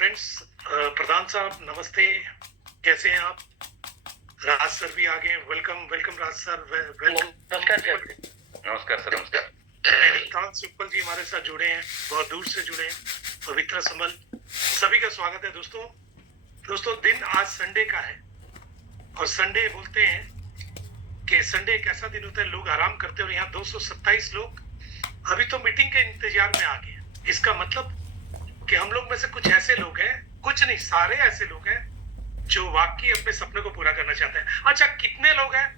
Friends, प्रधान साहब नमस्ते। कैसे हैं आप? राज सर भी आ गए। वेलकम वेलकम राज सर। नमस्कार सर। नमस्कार सर। नमस्कार। सिंपल जी हमारे साथ जुड़े हैं, बहुत दूर से जुड़े हैं। पवित्र संबल, सभी का स्वागत है दोस्तों। दिन आज संडे का है और संडे बोलते हैं कि संडे एक ऐसा दिन होता है लोग आराम करते हैं, और यहाँ 227 लोग अभी तो मीटिंग के इंतजार में आ गए। इसका मतलब कि हम लोग में से कुछ ऐसे लोग हैं, कुछ नहीं सारे ऐसे लोग हैं जो वाकई अपने सपने को पूरा करना चाहते हैं। अच्छा, कितने लोग हैं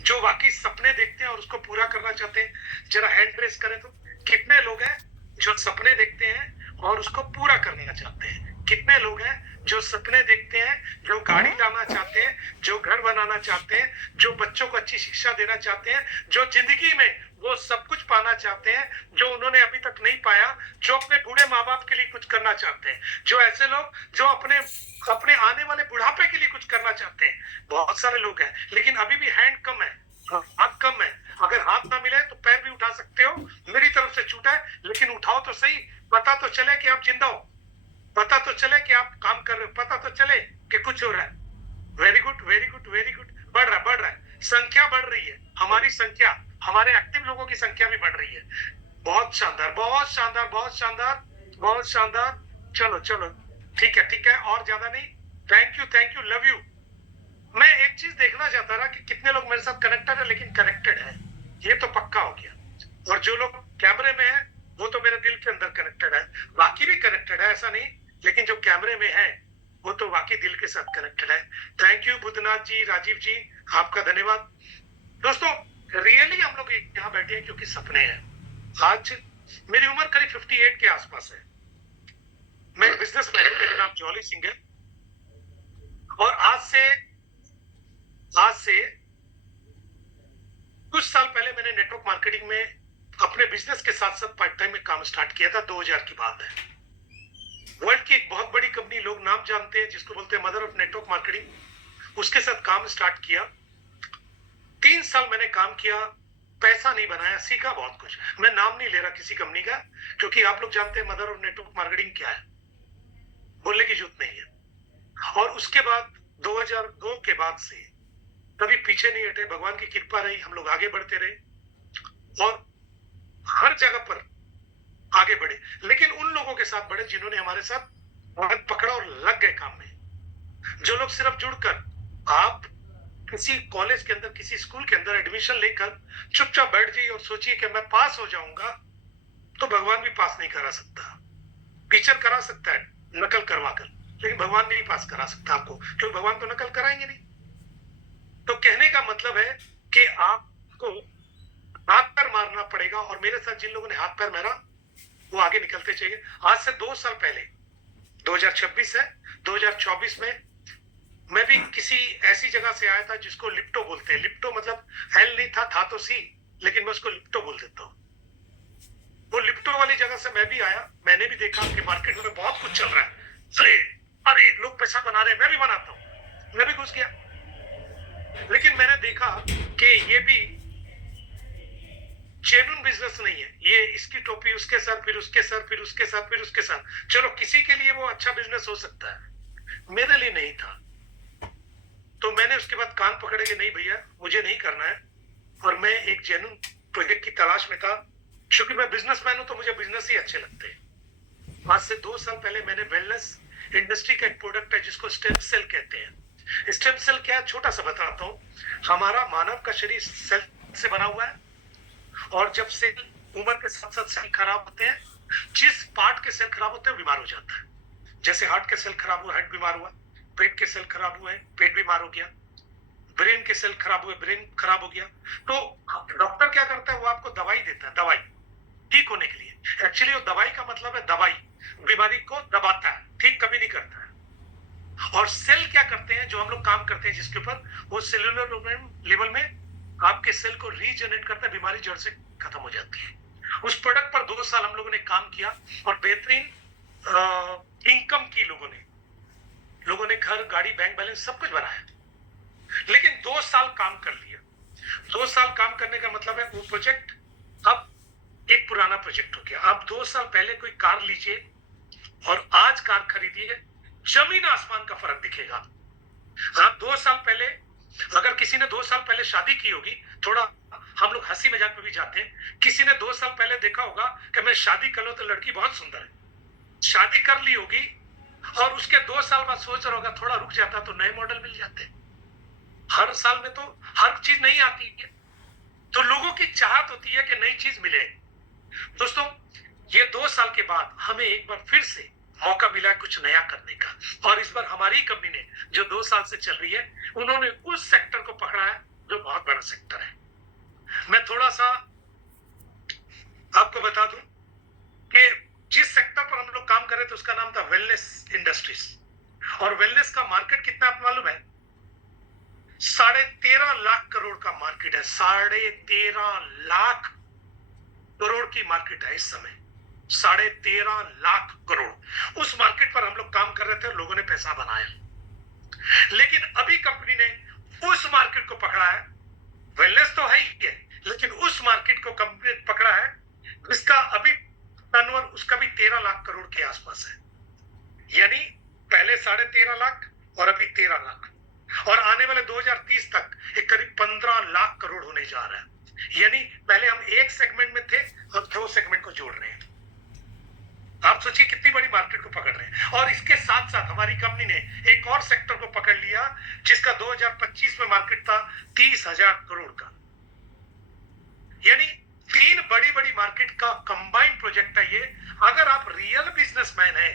जो वाकई सपने देखते हैं और उसको पूरा करना चाहते हैं? जरा हैंड रेस करें तो। कितने लोग हैं जो सपने देखते हैं और उसको पूरा करना चाहते हैं? कितने लोग हैं जो सपने देखते हैं, जो गाड़ी लाना चाहते हैं, जो घर बनाना चाहते हैं, जो बच्चों को अच्छी शिक्षा देना चाहते हैं, जो जिंदगी में वो सब कुछ पाना चाहते हैं जो उन्होंने अभी तक नहीं पाया, जो अपने बूढ़े माँ बाप के लिए कुछ करना चाहते हैं, जो ऐसे लोग जो अपने अपने आने वाले बुढ़ापे के लिए कुछ करना चाहते हैं? बहुत सारे लोग हैं, लेकिन अभी भी हैंड कम है, हाथ कम है। अगर हाथ ना मिले तो पैर भी उठा सकते हो। मेरी तरफ से छूटा है, लेकिन उठाओ तो सही। पता तो चले कि आप जिंदा हो, पता तो चले कि आप काम कर रहे हो, पता तो चले कि कुछ हो रहा है। Very good very good very good. बढ़ रहा है, संख्या बढ़ रही है। हमारी संख्या, हमारे एक्टिव लोगों की संख्या भी बढ़ रही है। बहुत शानदार, बहुत शानदार, बहुत शानदार, बहुत शानदार। चलो चलो, ठीक है, और ज्यादा नहीं। Thank you, love you. मैं एक चीज देखना चाहता था कि कितने लोग मेरे साथ कनेक्टेड है, लेकिन कनेक्टेड है ये तो पक्का हो गया। और जो लोग कैमरे में है वो तो मेरे दिल के अंदर कनेक्टेड है। बाकी भी कनेक्टेड है, ऐसा नहीं, लेकिन जो कैमरे में है वो तो वाकई दिल के साथ कनेक्टेड है। थैंक यू बुद्धनाथ जी, राजीव जी, आपका धन्यवाद। दोस्तों, रियली हम लोग यहाँ बैठे हैं क्योंकि सपने हैं। आज मेरी उम्र करीब 58 के आसपास है। मैं बिजनेसमैन हूं, मेरा नाम जॉली सिंह है। और आज से कुछ साल पहले मैंने नेटवर्क मार्केटिंग में अपने बिजनेस के साथ साथ पार्ट टाइम में काम स्टार्ट किया था। 2000 की बात है। वर्ल्ड की एक बहुत बड़ी कंपनी, लोग नाम जानते हैं, जिसको बोलते हैं मदर ऑफ नेटवर्क मार्केटिंग, उसके साथ काम स्टार्ट किया। 3 साल मैंने काम किया, पैसा नहीं बनाया, सीखा बहुत कुछ। मैं नाम नहीं ले रहा किसी कंपनी का, क्योंकि आप लोग जानते हैं मदर ऑफ नेटवर्क मार्केटिंग क्या है, बोलने की जरूरत नहीं है। और उसके बाद 2002 के बाद से कभी पीछे नहीं हटे। भगवान की कृपा रही, हम लोग आगे बढ़ते रहे और हर जगह पर आगे बढ़े, लेकिन उन लोगों के साथ बढ़े जिन्होंने हमारे साथ हाथ पकड़ा और लग गए काम में। जो लोग सिर्फ जुड़कर, आप किसी कॉलेज के अंदर, किसी स्कूल के अंदर एडमिशन लेकर चुपचाप बैठ जाइए और सोचिए कि मैं पास हो जाऊंगा, तो भगवान भी पास नहीं करा सकता। टीचर करा सकता है नकल करवा कर, लेकिन भगवान नहीं पास करा सकता आपको, क्योंकि भगवान तो नकल कराएंगे नहीं। तो कहने का मतलब है कि आपको हाथ पैर मारना पड़ेगा, और मेरे साथ जिन लोगों ने हाथ पैर मारा वो आगे निकलते चाहिए। आज से 2 साल पहले, 2026 है, 2024 में मैं भी किसी ऐसी जगह से आया था जिसको लिप्टो बोलते हैं। लिप्टो मतलब एल नहीं था तो सी, लेकिन मैं उसको लिप्टो बोल देता हूँ। वो लिप्टो वाली जगह से मैं भी आया। मैंने भी देखा कि मार्केट में बहुत कुछ चल रहा है। अरे अरे, लोग पैसा बना रहे हैं, मैं भी बनाता हूँ। मैं भी घुस गया, लेकिन मैंने देखा कि ये भी जेन्युइन बिजनेस नहीं है। ये इसकी टोपी उसके सर, फिर उसके सर, फिर उसके सर, फिर उसके सर। चलो, किसी के लिए वो अच्छा बिजनेस हो सकता है, मेरे लिए नहीं था। तो मैंने उसके बाद कान पकड़े कि नहीं भैया, मुझे नहीं करना है। और मैं एक जेन्युइन प्रोजेक्ट की तलाश में था। क्योंकि मैं बिजनेसमैन हूं तो मुझे बिजनेस ही अच्छे लगते हैं। आज से 2 साल पहले मैंने वेलनेस इंडस्ट्री का एक प्रोडक्ट है जिसको स्टेम सेल कहते हैं। स्टेम सेल क्या है, छोटा सा बताता हूँ। हमारा मानव का शरीर सेल से बना हुआ है, और जब सेल उम्र के साथ साथ सेल खराब होते हैं, जिस पार्ट के सेल खराब होते हैं बीमार हो जाता है। जैसे हार्ट के सेल खराब हुआ, हार्ट बीमार हुआ। पेट के सेल खराब हुए, पेट बीमार हो गया। ब्रेन के सेल खराब हुए, ब्रेन खराब हो गया। तो डॉक्टर क्या करता है, वो आपको दवाई देता है, दवाई ठीक होने के लिए। एक्चुअली वो दवाई का मतलब है दवाई, बीमारी को दबाता है, ठीक कभी नहीं करता है। और सेल क्या करते हैं, जो हम लोग काम करते हैं जिसके ऊपर, वो सेलुलर लेवल में आपके सेल को रीजनरेट करता है, बीमारी जड़ से खत्म हो जाती है। उस प्रोडक्ट पर 2 साल हम लोगों ने काम किया और बेहतरीन इनकम की। लोगों ने घर, गाड़ी, बैंक बैलेंस सब कुछ बनाया, लेकिन 2 साल काम कर लिया। 2 साल काम करने का मतलब है वो प्रोजेक्ट अब एक पुराना प्रोजेक्ट हो गया। आप 2 साल पहले कोई कार लीजिए, और आज कार खरीदिए, जमीन आसमान का फर्क दिखेगा। हाँ, 2 साल पहले अगर किसी ने 2 साल पहले शादी की होगी, थोड़ा हम लोग हंसी मजाक में भी जाते हैं, किसी ने 2 साल पहले देखा होगा कि मैं शादी कर लूं तो लड़की बहुत सुंदर है, शादी कर ली होगी और उसके 2 साल बाद सोच रहा होगा थोड़ा रुक जाता तो नए मॉडल मिल जाते। हर साल में तो हर चीज नहीं आती है, तो लोगों की चाहत होती है कि नई चीज मिले। दोस्तों, ये 2 साल के बाद हमें एक बार फिर से मौका मिला है कुछ नया करने का, और इस बार हमारी कंपनी ने जो 2 साल से चल रही है, उन्होंने उस सेक्टर को पकड़ा है जो बहुत बड़ा सेक्टर है। मैं थोड़ा सा आपको बता दूं कि जिस सेक्टर पर हम लोग काम कर रहे थे उसका नाम था वेलनेस इंडस्ट्रीज, और वेलनेस का मार्केट कितना आपको मालूम है? 13.5 लाख करोड़ का मार्केट है। 13.5 लाख करोड़ की मार्केट है इस समय, 13.5 लाख करोड़। उस मार्केट पर हम लोग काम कर रहे थे और लोगों ने पैसा बनाया, लेकिन अभी कंपनी ने उस मार्केट को पकड़ा है। वेलनेस तो है ही है, लेकिन उस मार्केट को कंपनी ने पकड़ा है जिसका अभी टर्नओवर उसका भी 13 लाख करोड़ के आसपास है। यानी पहले 13.5 लाख और अभी 13 लाख, और आने वाले 2030 तक एक करीब 15 लाख करोड़ होने जा रहा है। यानी पहले हम एक सेगमेंट में थे और 2 सेगमेंट को जोड़ रहे हैं। आप सोचिए कितनी बड़ी मार्केट को पकड़ रहे हैं। और इसके साथ साथ हमारी कंपनी ने एक और सेक्टर को पकड़ लिया जिसका 2025 में मार्केट था 30,000 करोड़ का। यानी 3 बड़ी बड़ी मार्केट का कंबाइंड प्रोजेक्ट है ये। अगर आप रियल बिजनेसमैन हैं,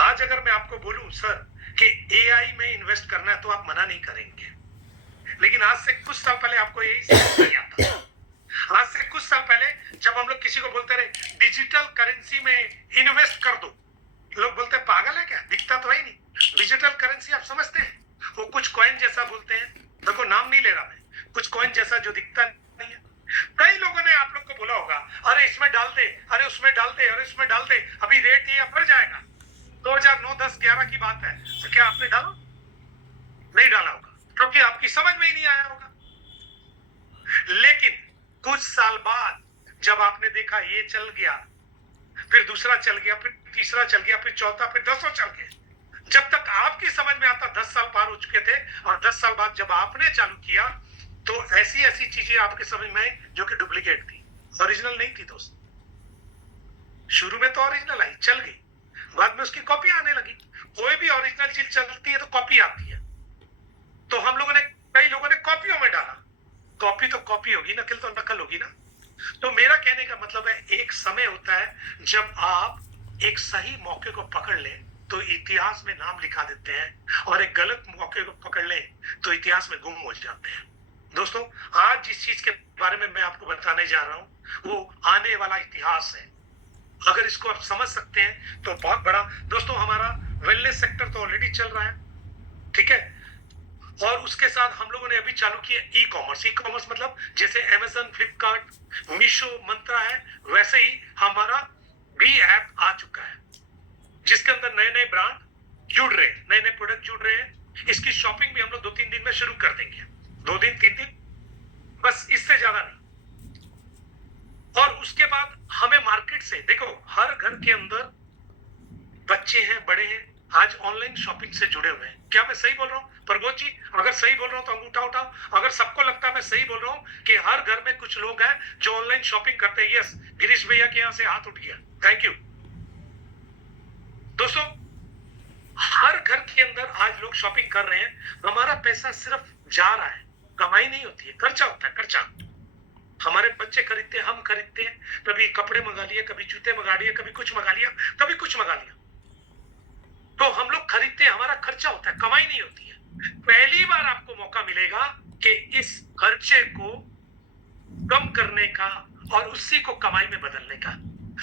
आज अगर मैं आपको बोलूं सर कि एआई में इन्वेस्ट करना है तो आप मना नहीं करेंगे, लेकिन आज से कुछ साल पहले आपको यही समझ नहीं आता। आज से कुछ साल पहले जब हम लोग किसी को बोलते रहे डिजिटल करेंसी में इन्वेस्ट कर दो, लोग बोलते पागल है क्या, दिखता तो है नहीं। डिजिटल करेंसी आप समझते हैं, वो कुछ कॉइन जैसा बोलते हैं, देखो नाम नहीं ले रहा मैं, कुछ कॉइन जैसा जो दिखता नहीं है। कई लोगों ने आप लोग को बोला होगा अरे इसमें डाल दे, अरे उसमें डाल दे, अरे उसमें डाल दे, अभी रेट ये बढ़ जाएगा। 2009, 10, 11 की बात है, तो क्या आपने डाला? नहीं डाला होगा, क्योंकि आपकी समझ में ही नहीं आया होगा। लेकिन कुछ साल बाद जब आपने देखा ये चल गया, फिर दूसरा चल गया, फिर तीसरा चल गया, फिर चौथा, फिर 10वां चल गया, जब तक आपकी समझ में आता 10 साल पार हो चुके थे। और 10 साल बाद जब आपने चालू किया तो ऐसी ऐसी चीजें आपके समझ में आई जो कि डुप्लीकेट थी, ओरिजिनल नहीं थी। दोस्त, शुरू में तो ओरिजिनल आई, चल गई, बाद में उसकी कॉपी आने लगी। कोई भी ओरिजिनल चीज चलती है तो कॉपी आती है, तो हम लोगों ने, कई लोगों ने कॉपियों में डाला। कॉपी तो कॉपी होगी, नकल तो नकल होगी ना। तो मेरा कहने का मतलब है एक समय होता है जब आप एक सही मौके को पकड़ ले तो इतिहास में नाम लिखा देते हैं, और एक गलत मौके को पकड़ ले तो इतिहास में गुम हो जाते हैं। दोस्तों, आज जिस चीज के बारे में मैं आपको बताने जा रहा हूं वो आने वाला इतिहास है। अगर इसको आप समझ सकते हैं तो बहुत बड़ा। दोस्तों, हमारा वेलनेस सेक्टर तो ऑलरेडी चल रहा है, ठीक है, और उसके साथ हम लोगों ने अभी चालू किया ई कॉमर्स। ई कॉमर्स मतलब जैसे अमेजन, फ्लिपकार्ट, मीशो, मंत्रा है, वैसे ही हमारा भी ऐप आ चुका है जिसके अंदर नए नए ब्रांड जुड़ रहे हैं, नए नए प्रोडक्ट जुड़ रहे हैं। इसकी शॉपिंग भी हम लोग 2-3 दिन में शुरू कर देंगे, 2 दिन 3 दिन, बस, इससे ज्यादा नहीं। और उसके बाद हमें मार्केट से, देखो हर घर के अंदर बच्चे हैं, बड़े हैं, आज ऑनलाइन शॉपिंग से जुड़े हुए हैं। क्या मैं सही बोल रहा हूँ प्रगोज जी? अगर सही बोल रहा हूँ तो अंगूठा उठाओ। अगर सबको लगता है मैं सही बोल रहा हूँ कि हर घर में कुछ लोग हैं जो ऑनलाइन शॉपिंग करते हैं, यस, गिरीश भैया के यहाँ से हाथ उठ गया, थैंक यू। दोस्तों, हर घर के अंदर आज लोग शॉपिंग कर रहे हैं। हमारा पैसा सिर्फ जा रहा है, कमाई नहीं होती है, खर्चा होता है, खर्चा। हमारे बच्चे खरीदते हैं, हम खरीदते हैं, कभी कपड़े मंगा लिए, कभी जूते मंगा लिए, कभी कुछ मंगा लिया, कभी कुछ मंगा लिया, तो हम लोग खरीदते हैं, हमारा खर्चा होता है, कमाई नहीं होती है। पहली बार आपको मौका मिलेगा कि इस खर्चे को कम करने का और उसी को कमाई में बदलने का।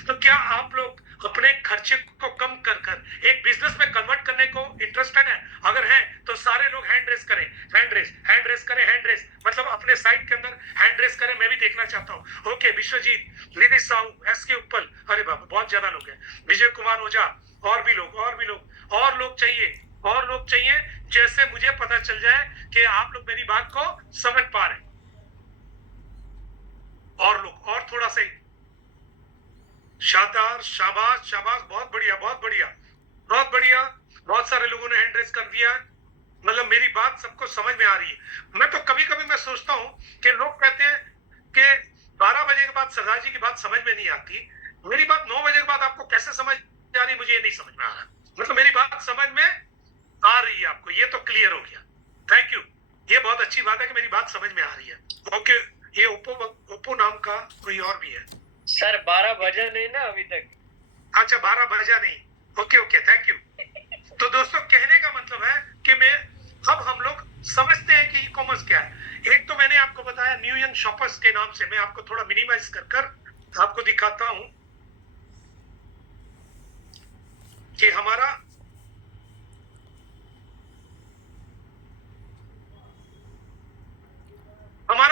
तो क्या आप लोग अपने खर्चे को कम कर कर एक बिजनेस में कन्वर्ट करने को इंटरेस्टेड है? अगर है तो सारे लोग हैंड रेस करें, हैंड रेस, हैंड रेस करें, हैंड रेस, मतलब अपने साइट के अंदर हैंड रेस करें, मैं भी देखना चाहता हूँ। ओके, विश्वजीत, लिनिश साहू, एसके उप्पल, अरे बाबा बहुत ज्यादा लोग हैं, विजय कुमार ओझा, और भी लोग, और भी लोग, और लोग चाहिए, और लोग चाहिए, जैसे मुझे पता चल जाए कि आप लोग मेरी बात को समझ पा रहे। और लोग, और थोड़ा सा शानदार, शाबाश शाबाश, बहुत बढ़िया बहुत बढ़िया बहुत बढ़िया। बहुत सारे लोगों ने हैंड रेस कर दिया है। मतलब मेरी बात सबको समझ में आ रही है। मैं तो कभी कभी मैं सोचता हूँ कि लोग कहते हैं कि 12 बजे के बाद सरदार जी की बात समझ में नहीं आती। मेरी बात 9 बजे के बाद आपको कैसे समझ आ रही, मुझे ये नहीं समझ में आ रहा। मतलब मेरी बात समझ में आ रही है आपको, ये तो क्लियर हो गया। थैंक यू, ये बहुत अच्छी बात है कि मेरी बात समझ में आ रही है। ओके, ये ओप्पो नाम का कोई और भी है सर 12 बजा नहीं ना अभी तक। अच्छा, 12 बजा नहीं। Okay okay, thank you. तो दोस्तों, कहने का मतलब है कि मैं अब हम लोग समझते हैं कि ई कॉमर्स क्या है। एक तो मैंने आपको बताया न्यू यंग शॉपर्स के नाम से। मैं आपको थोड़ा मिनिमाइज कर आपको दिखाता हूं कि हमारा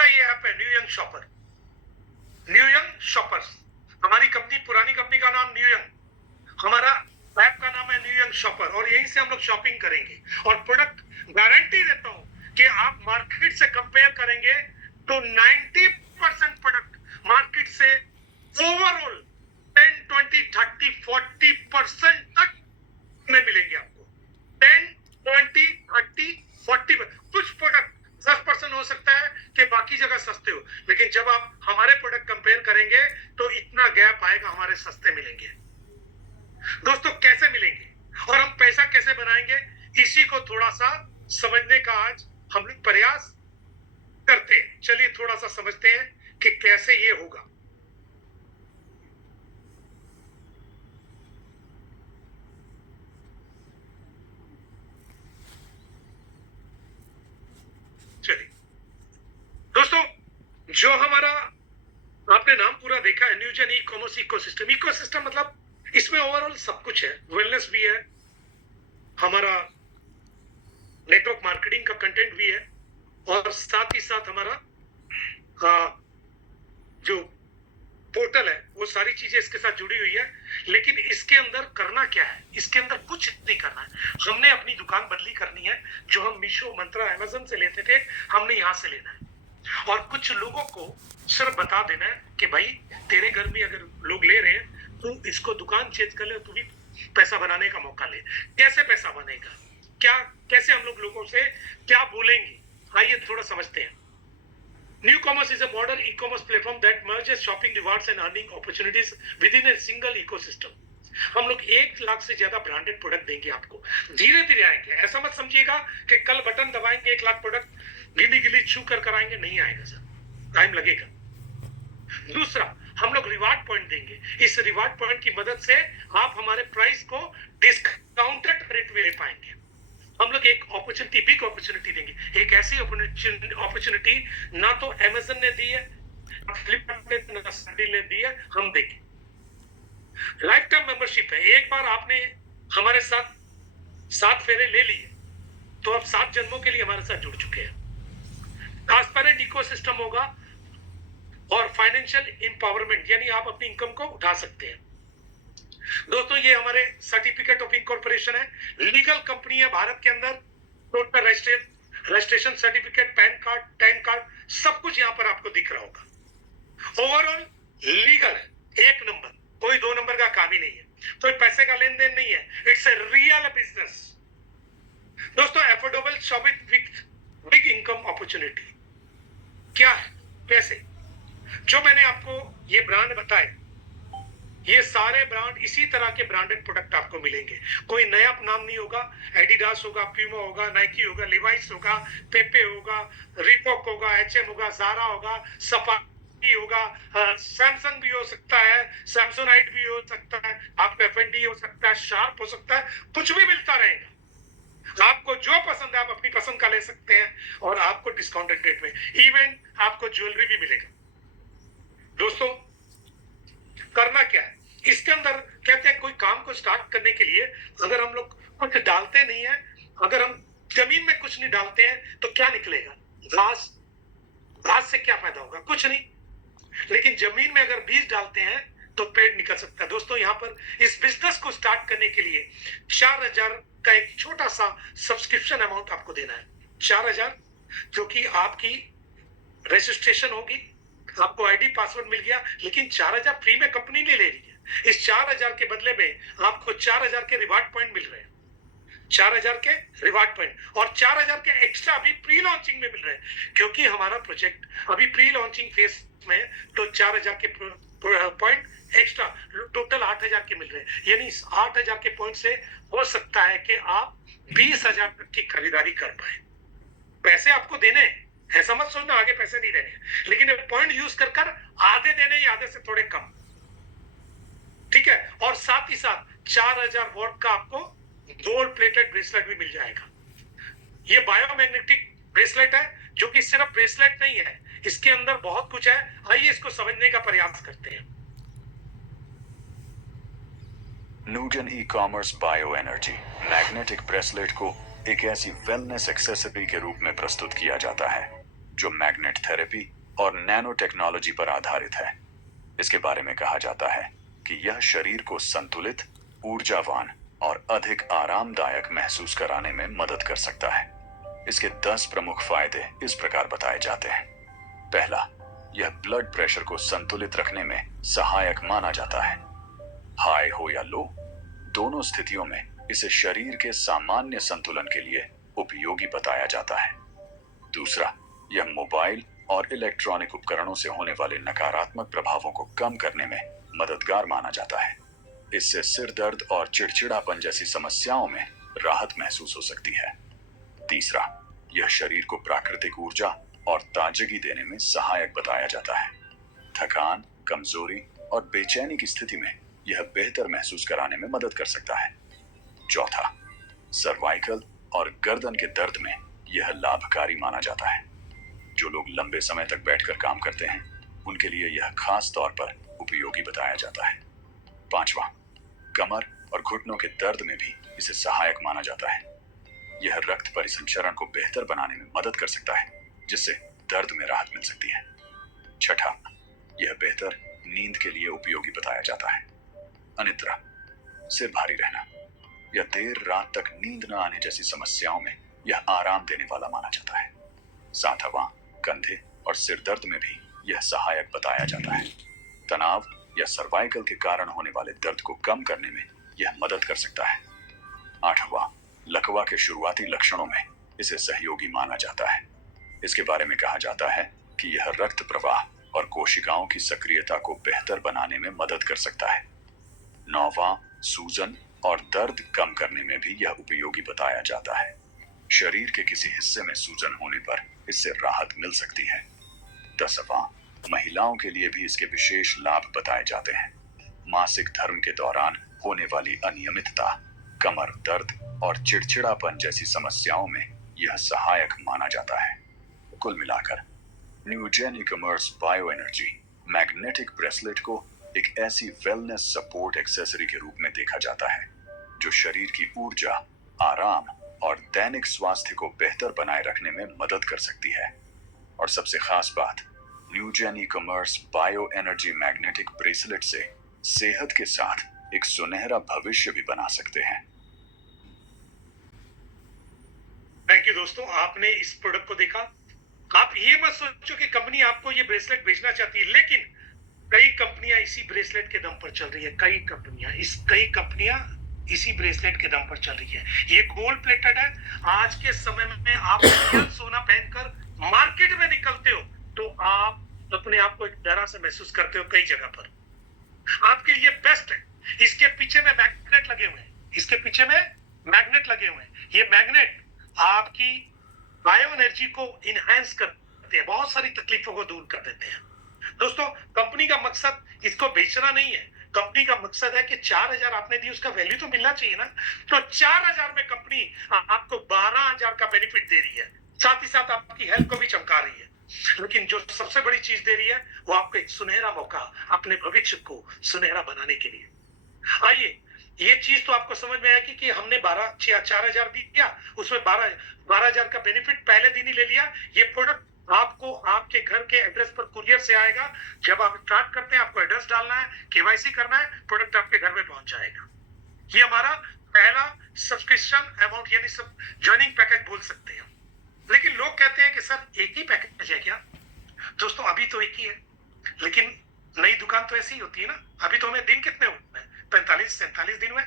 ये ऐप है new young shopper. New young shoppers, हमारी कंपनी, पुरानी कंपनी का नाम न्यू यंग, हमारा ऐप का नाम है न्यू यंग शॉपर। और यहीं से हम लोग शॉपिंग करेंगे। और प्रोडक्ट गारंटी देता हूं कि आप मार्केट से कंपेयर करेंगे तो 90% प्रोडक्ट मार्केट से ओवरऑल 10, 20, 30, 40% तक में मिलेंगे आपको। 10, 20, 30, 40। कुछ प्रोडक्ट 10% हो सकता है कि बाकी जगह सस्ते हो, लेकिन जब आप हमारे प्रोडक्ट कंपेयर करेंगे तो इतना गैप आएगा, हमारे सस्ते मिलेंगे। दोस्तों, कैसे मिलेंगे और हम पैसा कैसे बनाएंगे, इसी को थोड़ा सा समझने का आज हम लोग प्रयास करते हैं। चलिए थोड़ा सा समझते हैं कि कैसे ये होगा। चलिए दोस्तों, जो हमारा आपने नाम पूरा देखा है, न्यूजन ई कॉमर्स इकोसिस्टम। इकोसिस्टम मतलब इसमें ओवरऑल सब कुछ है। वेलनेस भी है, हमारा नेटवर्क मार्केटिंग का कंटेंट भी है, और साथ ही साथ हमारा जो पोर्टल है वो सारी चीजें इसके साथ जुड़ी हुई है। लेकिन इसके अंदर करना क्या है, इसके अंदर कुछ नहीं करना है। हमने अपनी दुकान बदली करनी है। जो हम मीशो, मंत्रा, अमेजन से लेते थे, हमने यहां से लेना है। और कुछ लोगों को सिर्फ बता देना है कि भाई तेरे घर में अगर लोग ले रहे हैं, तू इसको दुकान चेंज कर ले, तू भी पैसा बनाने का मौका ले। कैसे पैसा बनेगा, क्या कैसे हम लोग लोगों से क्या बोलेंगे, आइए थोड़ा समझते हैं। New Commerce is a modern e-commerce platform that merges shopping rewards and earning opportunities within a single ecosystem. हम लोग 1 लाख से ज्यादा ब्रांडेड प्रोडक्ट देंगे आपको। धीरे धीरे आएंगे, ऐसा मत समझिएगा कि कल बटन दबाएंगे 1 लाख प्रोडक्ट गिली गिली छू कर कराएंगे, नहीं आएगा सर, टाइम लगेगा। दूसरा, हम लोग रिवार्ड पॉइंट देंगे। इस रिवार्ड पॉइंट की मदद से आप हमारे प्राइस को डिस्काउंटेड रेट में ले पाएंगे। हम लोग एक अपॉर्चुनिटी, बिग अपॉर्चुनिटी देंगे। एक ऐसी अपॉर्चुनिटी ना तो अमेज़न ने दी है, फ्लिपकार्ट ने, ना सैंडल ने दी है, हम देंगे। लाइफ टाइम मेंबरशिप है। एक बार आपने हमारे साथ 7 फेरे ले लिए तो अब 7 जन्मों के लिए हमारे साथ जुड़ चुके हैं। ट्रांसपेरेंट इकोसिस्टम होगा और फाइनेंशियल एम्पावरमेंट, यानी आप अपनी इनकम को उठा सकते हैं। दोस्तों, ये हमारे सर्टिफिकेट ऑफ इनकॉर्पोरेशन है, लीगल कंपनी है भारत के अंदर। Total registration certificate, pan card, tan card, सब कुछ यहाँ पर आपको दिख रहा होगा। ओवरऑल लीगल है, 1 नंबर, कोई 2 नंबर का काम ही नहीं है, कोई पैसे का लेन देन नहीं है। It's a real business. दोस्तों, affordable shopping with big income opportunity क्या है, कैसे? जो मैंने आपको ये ब्रांड बताए, ये सारे ब्रांड, इसी तरह के ब्रांडेड प्रोडक्ट आपको मिलेंगे। कोई नया नाम नहीं होगा। एडिडास होगा, प्यूमा होगा, नाइकी होगा, लिवाइस होगा, पेपे होगा, रिबॉक होगा, एचएम होगा, ज़ारा होगा, सफारी होगा, सैमसंग भी हो सकता है, सैमसोनाइट भी हो सकता है, आपका एफएनडी हो सकता है, शार्प हो सकता है, कुछ भी मिलता रहेगा। आपको जो पसंद है आप अपनी पसंद का ले सकते हैं, और आपको डिस्काउंटेड रेट में। इवन आपको ज्वेलरी भी मिलेगा। दोस्तों, करना क्या है इसके अंदर? कहते हैं कोई काम को स्टार्ट करने के लिए अगर हम लोग कुछ डालते नहीं है, अगर हम जमीन में कुछ नहीं डालते हैं तो क्या निकलेगा? घास। घास से क्या फायदा होगा? कुछ नहीं। लेकिन जमीन में अगर बीज डालते हैं तो पेड़ निकल सकता है। दोस्तों, यहाँ पर इस बिजनेस को स्टार्ट करने के लिए 4000 का एक छोटा सा सब्सक्रिप्शन अमाउंट आपको देना है। 4000, जो कि आपकी रजिस्ट्रेशन होगी, आपको आईडी पासवर्ड मिल गया। लेकिन 4000 फ्री में कंपनी नहीं ले रही है, इस 4,000 के बदले में आपको 4,000 के रिवार्ड पॉइंट मिल रहे हैं, 4,000 के रिवार्ड पॉइंट और 4,000 के एक्स्ट्रा अभी प्री लॉन्चिंग में मिल रहे हैं, क्योंकि हमारा प्रोजेक्ट अभी प्री लॉन्चिंग फेज में, तो 4,000 के पॉइंट एक्स्ट्रा टोटल 8,000 के मिल रहे हैं। यानी इस 8,000 के पॉइंट से हो सकता है कि आप 20,000 तक की खरीदारी कर पाए। पैसे आपको देने हैं, ऐसा मत सोचना आगे पैसे नहीं देने, लेकिन पॉइंट यूज कर कर आधे देने या आधे से थोड़े कम, ठीक है। और साथ ही साथ 4,000 वॉट का आपको गोल्ड प्लेटेड ब्रेसलेट भी मिल जाएगा। ये बायोमैग्नेटिक ब्रेसलेट है, जो कि सिर्फ ब्रेसलेट नहीं है, इसके अंदर बहुत कुछ है। आइए इसको समझने का प्रयास करते हैं। न्यूजन e-commerce bio energy magnetic bracelet को एक ऐसी वेलनेस एक्सेसरी के रूप में प्रस्तुत किया जाता है जो मैग्नेट थेरेपी और नैनो टेक्नोलॉजी पर आधारित है। इसके बारे में कहा जाता है कि यह शरीर को संतुलित, ऊर्जावान और अधिक आरामदायक महसूस कराने में मदद कर सकता है। इसके 10 प्रमुख फायदे इस प्रकार बताए जाते हैं। पहला, यह ब्लड प्रेशर को संतुलित रखने में सहायक माना जाता है। हाई हो या लो, दोनों स्थितियों में इसे शरीर के सामान्य संतुलन के लिए उपयोगी बताया जाता है। दूसरा, यह मोबाइल और इलेक्ट्रॉनिक उपकरणों से होने वाले नकारात्मक प्रभावों को कम करने में मददगार माना जाता है। इससे सिर दर्द और चिड़चिड़ापन जैसी समस्याओं में राहत महसूस हो सकती है। तीसरा, यह शरीर को प्राकृतिक ऊर्जा और ताजगी देने में सहायक बताया जाता है। थकान, कमजोरी और बेचैनी की स्थिति में यह बेहतर महसूस कराने में मदद कर सकता है। चौथा, सर्वाइकल और गर्दन के दर्द में यह लाभकारी माना जाता है। जो लोग लंबे समय तक बैठकर काम करते हैं, उनके लिए यह खास तौर पर उपयोगी बताया जाता है। पांचवा, कमर और घुटनों के दर्द में भी इसे सहायक माना जाता है। यह रक्त परिसंचरण को बेहतर बनाने में मदद कर सकता है, जिससे दर्द में राहत मिल सकती है। छठा, यह बेहतर नींद के लिए उपयोगी बताया जाता है। अनिद्रा, सिर भारी रहना या देर रात तक नींद न आने जैसी समस्याओं में यह आराम देने वाला माना जाता है। सातवां, कंधे और सिर दर्द में भी यह सहायक बताया जाता है। तनाव या सर्वाइकल के कारण होने वाले दर्द को कम करने में यह मदद कर सकता है। आठवां, लकवा के शुरुआती लक्षणों में इसे सहयोगी माना जाता है। इसके बारे में कहा जाता है कि यह रक्त प्रवाह और कोशिकाओं की सक्रियता को बेहतर बनाने में मदद कर सकता है। नौवां, सूजन और दर्द कम करने में भी यह उपयोगी बताया जाता है। शरीर के किसी हिस्से में सूजन होने पर इससे राहत मिल सकती है। 10वां, महिलाओं के लिए भी इसके विशेष लाभ बताए जाते हैं। मासिक धर्म के दौरान होने वाली अनियमितता, कमर दर्द और चिड़चिड़ापन जैसी समस्याओं में यह सहायक माना जाता है। कुल मिलाकर Newgen e-commerce bio energy magnetic bracelet को एक ऐसी वेलनेस सपोर्ट एक्सेसरी के रूप में देखा जाता है जो शरीर की ऊर्जा, आराम और दैनिक स्वास्थ्य को बेहतर बनाए रखने में मदद कर सकती है। और सबसे खास बात, Newgen e-commerce bio energy magnetic bracelet से सेहत के साथ एक सुनहरा भविष्य भी बना सकते हैं। थैंक यू दोस्तों, आपने इस प्रोडक्ट को देखा। आप ये मत सोचो कि कंपनी आपको ये ब्रेसलेट बेचना चाहती है, लेकिन कई कंपनियां इसी ब्रेसलेट के दम पर चल रही है। कई कंपनियां इसी ब्रेसलेट के दम पर चल रही है। ये गोल्ड प्लेटेड है। आज के समय में आप रियल सोना पहनकर मार्केट में निकलते हो तो आप अपने आप को एक डरा से महसूस करते हो। कई जगह पर आपके लिए बेस्ट है। इसके पीछे में मैग्नेट लगे हुए हैं। ये मैग्नेट आपकी बायो एनर्जी को इनहैंस करते हैं, बहुत सारी तकलीफों को दूर कर देते हैं। दोस्तों, कंपनी का मकसद इसको बेचना नहीं है। कंपनी का मकसद है कि 4,000 आपने दी, उसका वैल्यू तो मिलना चाहिए ना। तो 4,000 में कंपनी आपको 12,000 का बेनिफिट दे रही है, साथ ही साथ आपकी हेल्थ को भी चमका रही है। लेकिन जो सबसे बड़ी चीज दे रही है वो आपको एक सुनहरा मौका, अपने भविष्य को सुनहरा बनाने के लिए। आइए, ये चीज तो आपको समझ में आएगी कि हमने 4,000 दिया, उसमें 12,000 का बेनिफिट पहले दिन ही ले लिया। ये प्रोडक्ट आपको आपके घर के एड्रेस पर कुरियर से आएगा। जब आप स्टार्ट करते हैं, आपको एड्रेस डालना है, केवाईसी करना है, प्रोडक्ट आपके घर में पहुंच जाएगा। ये हमारा पहला सब्सक्रिप्शन अमाउंट यानी सब ज्वाइनिंग पैकेज बोल सकते हैं। लेकिन लोग कहते हैं कि सर एक ही पैकेज है क्या? दोस्तों, अभी तो एक ही है, लेकिन नई दुकान तो ऐसी ही होती है ना। अभी तो हमें दिन कितने हुए हैं, 45-47 दिन हुए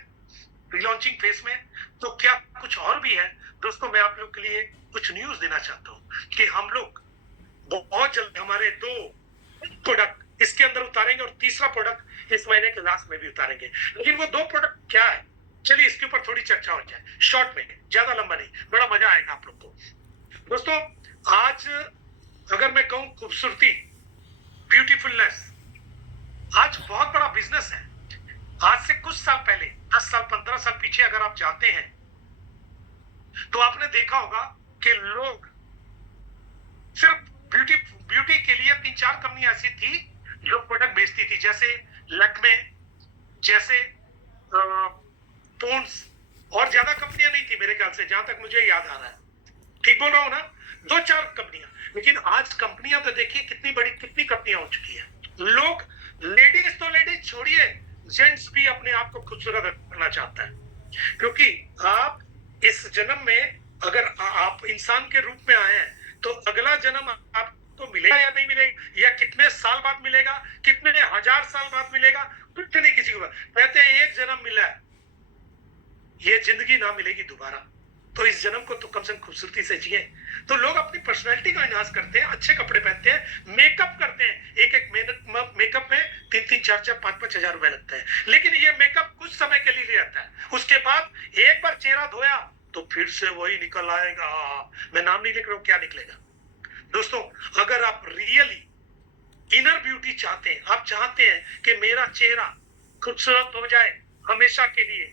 रिलॉन्चिंग फेज में। तो क्या कुछ और भी है दोस्तों? मैं आप लोग के लिए कुछ न्यूज देना चाहता हूँ कि हम लोग बहुत जल्द हमारे 2 प्रोडक्ट इसके अंदर उतारेंगे और तीसरा प्रोडक्ट इस महीने के लास्ट में भी उतारेंगे। लेकिन वो 2 प्रोडक्ट क्या है, चलिए इसके ऊपर थोड़ी चर्चा हो जाए, शॉर्ट में, ज्यादा लंबा नहीं, बड़ा मजा आएगा आप लोग को। दोस्तों आज अगर मैं कहूं खूबसूरती, ब्यूटीफुलनेस आज बहुत बड़ा बिजनेस है। आज से कुछ साल पहले, 10 साल 15 साल पीछे अगर आप जाते हैं तो आपने देखा होगा कि लोग सिर्फ ब्यूटी के लिए 3-4 कंपनियां ऐसी थी जो प्रोडक्ट बेचती थी, जैसे लैक्मे, जैसे पोन्स, और ज्यादा कंपनियां नहीं थी मेरे ख्याल से, जहां तक मुझे याद आ रहा है। ठीक बोल रहा हूं ना? 2-4 कंपनियां। लेकिन आज कंपनियां तो देखिए कितनी बड़ी, कितनी कंपनियां हो चुकी है। लोग, लेडीज तो लेडीज छोड़िए, जेंट्स भी अपने आप को खूबसूरत रखना चाहता है, क्योंकि आप इस जन्म में अगर आप इंसान के रूप में आए हैं तो अगला जन्म आपको मिलेगा या नहीं मिलेगा, या कितने साल बाद मिलेगा, कितने हजार साल बाद मिलेगा, कुछ नहीं किसी को कहते हैं एक जन्म मिला है, ये जिंदगी ना मिलेगी दोबारा, तो इस जन्म को तो कम से कम खूबसूरती से जिए। तो लोग अपनी पर्सनैलिटी को एनहांस करते हैं, अच्छे कपड़े पहनते हैं, मेकअप करते हैं, एक मेकअप में 3-3, 4-4, 5-5 हजार रुपए लगता है। लेकिन ये मेकअप कुछ समय के लिए रहता है, उसके बाद एक बार चेहरा धोया तो फिर से वही निकल आएगा। मैं नाम नहीं लिख रहा हूं, क्या निकलेगा दोस्तों? अगर आप रियली इनर ब्यूटी चाहते हैं, आप चाहते हैं कि मेरा चेहरा खूबसूरत हो जाए हमेशा के लिए,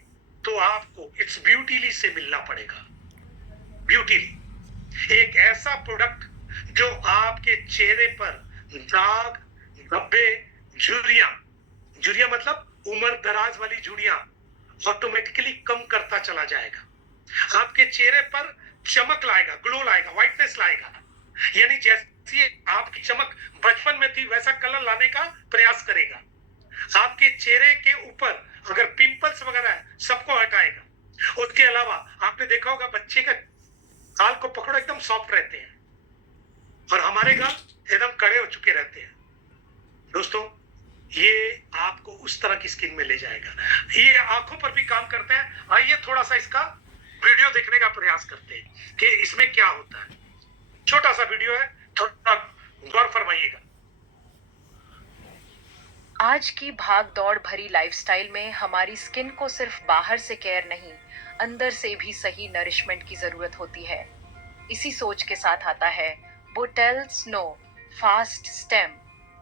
तो आपको इट्स ब्यूटीली से मिलना पड़ेगा। ब्यूटीली एक ऐसा प्रोडक्ट जो आपके चेहरे पर दाग, धब्बे, झुर्रियां मतलब उम्र दराज वाली झुर्रियां ऑटोमेटिकली कम करता चला जाएगा। आपके चेहरे पर चमक लाएगा, ग्लो लाएगा, व्हाइटनेस लाएगा। यानी जैसी आपकी चमक बचपन में थी वैसा कलर लाने का प्रयास करेगा। आपके चेहरे के ऊपर अगर पिंपल्स वगैरह है सबको हटाएगा। उसके अलावा आपने देखा होगा बच्चे का गाल को पकड़ो एकदम सॉफ्ट रहते हैं, और हमारे गाल एकदम कड़े हो चुके रहते हैं। दोस्तों ये आपको उस तरह की स्किन में ले जाएगा। ये आंखों पर भी काम करता है। आइए थोड़ा सा इसका वीडियो देखने का प्रयास करते हैं कि इसमें क्या होता है। छोटा सा वीडियो है, थोड़ा गौर फरमाइएगा। आज की भाग दौड़ भरी लाइफस्टाइल में हमारी स्किन को सिर्फ बाहर से केयर नहीं, अंदर से भी सही नरिशमेंट की जरूरत होती है। इसी सोच के साथ आता है बोटेल स्नो फास्ट स्टेम,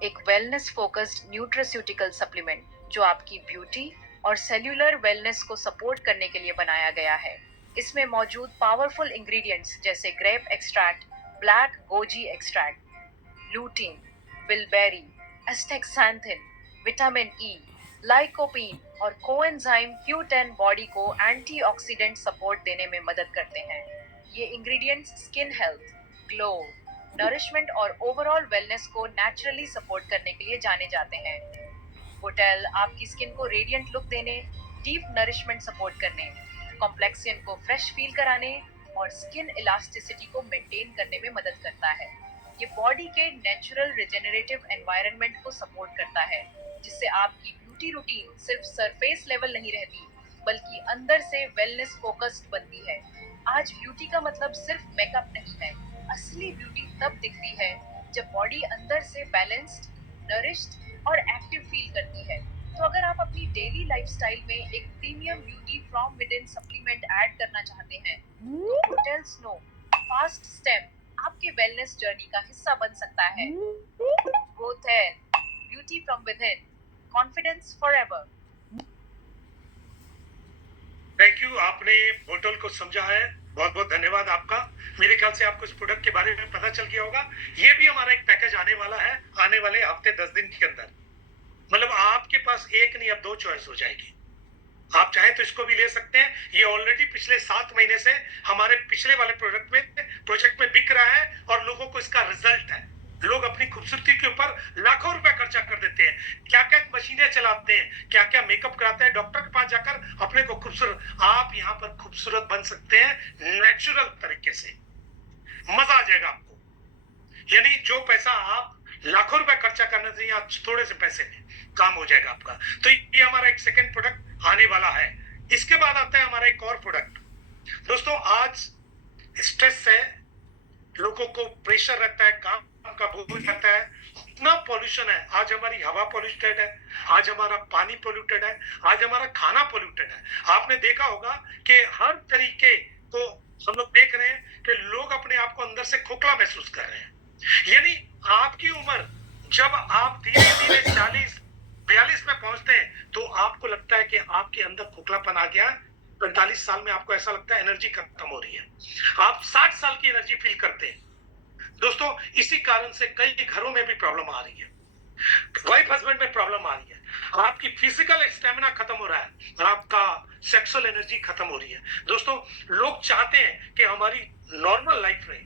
एक वेलनेस फोकस्ड न्यूट्रास्यूटिकल सप्लीमेंट जो आपकी ब्यूटी और सेल्यूलर वेलनेस को सपोर्ट करने के लिए बनाया गया है। इसमें मौजूद पावरफुल इंग्रेडिएंट्स जैसे grape extract, black goji extract, lutein, bilberry, astaxanthin, vitamin E, lycopene और कोएंजाइम Q10 बॉडी को एंटीऑक्सीडेंट सपोर्ट देने में मदद करते हैं। ये ingredients skin health, glow, nourishment और ओवरऑल वेलनेस को नेचुरली सपोर्ट करने के लिए जाने जाते हैं। बोटेल आपकी स्किन को रेडिएंट लुक देने, डीप नरिशमेंट सपोर्ट करने, कॉम्प्लेक्सियन को फ्रेश फील कराने और स्किन इलास्टिसिटी को मेंटेन करने में मदद करता है। ये बॉडी के नेचुरल रिजेनरेटिव एनवायरनमेंट को सपोर्ट करता है, जिससे आपकी ब्यूटी रूटीन सिर्फ सरफेस लेवल नहीं रहती, बल्कि अंदर से वेलनेस फोकस्ड बनती है। आज ब्यूटी का मतलब सिर्फ मेकअप नहीं है। असली ब्यूटी तब दिखती है जब बॉडी अंदर से बैलेंस्ड, नरिश्ड और एक्टिव फील करती है। तो अगर आप अपनी डेली लाइफस्टाइल में एक premium beauty from within supplement add करना चाहते हैं, तो बोटेल स्नो फास्ट स्टेम आपके वेलनेस जर्नी का हिस्सा बन सकता है। Bottle beauty from within, confidence forever. Thank you, आपने बोतल को समझा है, बहुत बहुत धन्यवाद आपका। मेरे ख्याल से आपको इस प्रोडक्ट के बारे में पता चल गया होगा। ये भी हमारा एक पैकेज आने वाला है, आने वाले हफ्ते 10 दिन के अंदर। मतलब आपके पास एक नहीं अब 2 चॉइस हो जाएगी। आप चाहें तो इसको भी ले सकते हैं। ये ऑलरेडी पिछले 7 महीने से हमारे पिछले वाले प्रोजेक्ट में बिक रहा है और लोगों को इसका रिजल्ट है। लोग अपनी खूबसूरती के ऊपर लाखों रुपए खर्चा कर देते हैं, क्या क्या मशीनें चलाते हैं, क्या क्या मेकअप कराते हैं, डॉक्टर के पास जाकर अपने को खूबसूरत। आप यहाँ पर खूबसूरत बन सकते हैं नेचुरल तरीके से, मजा आ जाएगा आपको। यानी जो पैसा आप लाखों रुपए खर्चा करने से यहाँ थोड़े से पैसे में काम हो जाएगा आपका। तो ये हमारा एक सेकंड प्रोडक्ट आने वाला है। इसके बाद आता है हमारा एक और प्रोडक्ट। दोस्तों आज स्ट्रेस है, लोगों को प्रेशर रहता है, काम का बोझ रहता है, इतना पॉल्यूशन है। आज हमारी हवा पॉल्यूटेड है, आज हमारा पानी पॉल्यूटेड है, आज हमारा खाना पॉल्यूटेड है। आपने देखा होगा कि हर तरीके को हम लोग देख रहे हैं कि लोग अपने आप को अंदर से खोखला महसूस कर रहे हैं। यानी आपकी उम्र जब आप धीरे धीरे 40-42 में पहुंचते हैं तो आपको लगता है कि आपके अंदर खोखलापन आ गया। 45 साल में आपको ऐसा लगता है एनर्जी खत्म हो रही है, आप 60 साल की एनर्जी फील करते हैं। दोस्तों इसी कारण से कई घरों में भी प्रॉब्लम आ रही है, वाइफ हस्बैंड में प्रॉब्लम आ रही है, आपकी फिजिकल स्टेमिना खत्म हो रहा है, आपका सेक्सुअल एनर्जी खत्म हो रही है। दोस्तों लोग चाहते हैं कि हमारी नॉर्मल लाइफ रहे,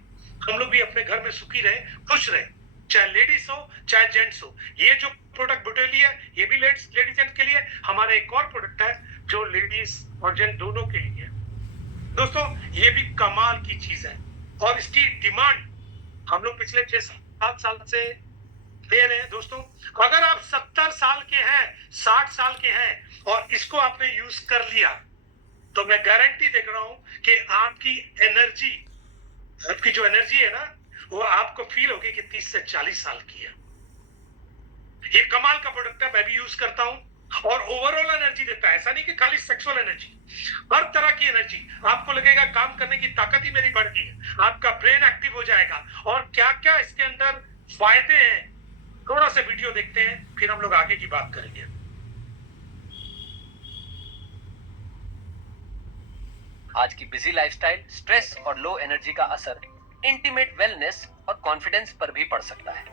हम लोग भी अपने घर में सुखी रहे, खुश रहे, चाहे लेडीज हो चाहे जेंट्स हो। ये जो प्रोडक्ट बुटेली है ये भी लेडीज जेंट्स के लिए। हमारा एक और प्रोडक्ट है जो लेडीज और जेंट्स दोनों के लिए है। दोस्तों ये भी कमाल की चीज है और इसकी डिमांड हम लोग पिछले 6-7 साल से दे रहे हैं। दोस्तों अगर आप 70 साल के हैं, 60 साल के हैं और इसको आपने यूज कर लिया तो मैं गारंटी दे रहा हूं कि आपकी जो एनर्जी है ना वो आपको फील होगी कि 30 से 40 साल की है। ये कमाल का प्रोडक्ट है, मैं भी यूज करता हूं और ओवरऑल एनर्जी देता है। ऐसा नहीं कि खाली सेक्सुअल एनर्जी, हर तरह की एनर्जी। आपको लगेगा काम करने की ताकत ही मेरी बढ़ गई है, आपका ब्रेन एक्टिव हो जाएगा। और क्या क्या इसके अंदर फायदे हैं, थोड़ा सा वीडियो देखते हैं फिर हम लोग आगे की बात करेंगे। आज की बिजी लाइफस्टाइल, स्ट्रेस और लो एनर्जी का असर इंटीमेट वेलनेस और कॉन्फिडेंस पर भी पड़ सकता है।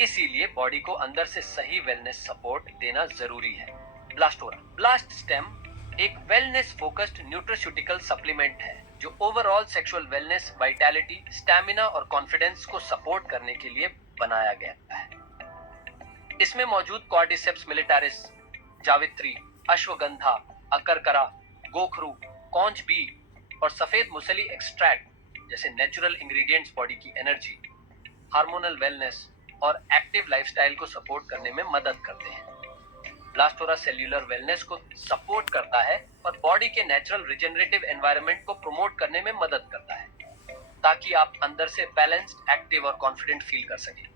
इसीलिए बॉडी को अंदर से सही वेलनेस सपोर्ट देना जरूरी है। ब्लास्टोरा ब्लास्ट स्टेम एक वेलनेस फोकस्ड न्यूट्रास्यूटिकल सप्लीमेंट है जो overall sexual wellness, vitality, stamina और कॉन्फिडेंस को सपोर्ट करने के लिए बनाया गया है। इसमें मौजूद कॉर्डिसेप्स मिलिटारिस, जावित्री, अश्वगंधा, अकरकरा, गोखरू, कॉन्च बी और सफेद मुसली एक्सट्रैक्ट जैसे नेचुरल इंग्रेडिएंट्स बॉडी की एनर्जी, हार्मोनल वेलनेस और एक्टिव लाइफस्टाइल को सपोर्ट करने में मदद करते हैं। ब्लास्टोरा सेल्यूलर वेलनेस को सपोर्ट करता है और बॉडी के नेचुरल रिजेनरेटिव एनवायरनमेंट को प्रमोट करने में मदद करता है ताकि आप अंदर से बैलेंस्ड, एक्टिव और कॉन्फिडेंट फील कर सकें।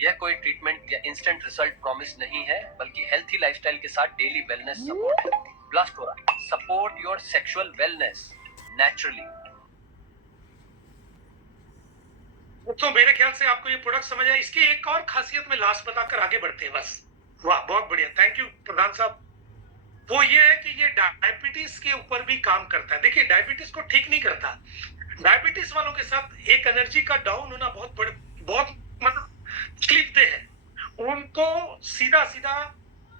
यह कोई ट्रीटमेंट या इंस्टेंट रिजल्ट प्रॉमिस नहीं है बल्कि हेल्थी लाइफस्टाइल के साथ डेली वेलनेस सपोर्ट है। Blastora support your sexual wellness naturally. तो मेरे ख्याल से आपको ये प्रोडक्ट समझ आया। इसकी एक और खासियत में लास्ट बताकर आगे बढ़ते हैं बस। वाह बहुत बढ़िया, थैंक यू प्रधान साहब। वो ये है कि ये डायबिटीज के ऊपर भी काम करता है। देखिए डायबिटीज को ठीक नहीं करता, डायबिटीज वालों के साथ एक एनर्जी का डाउन होना बहुत मतलब तकलीफ दे है, उनको सीधा सीधा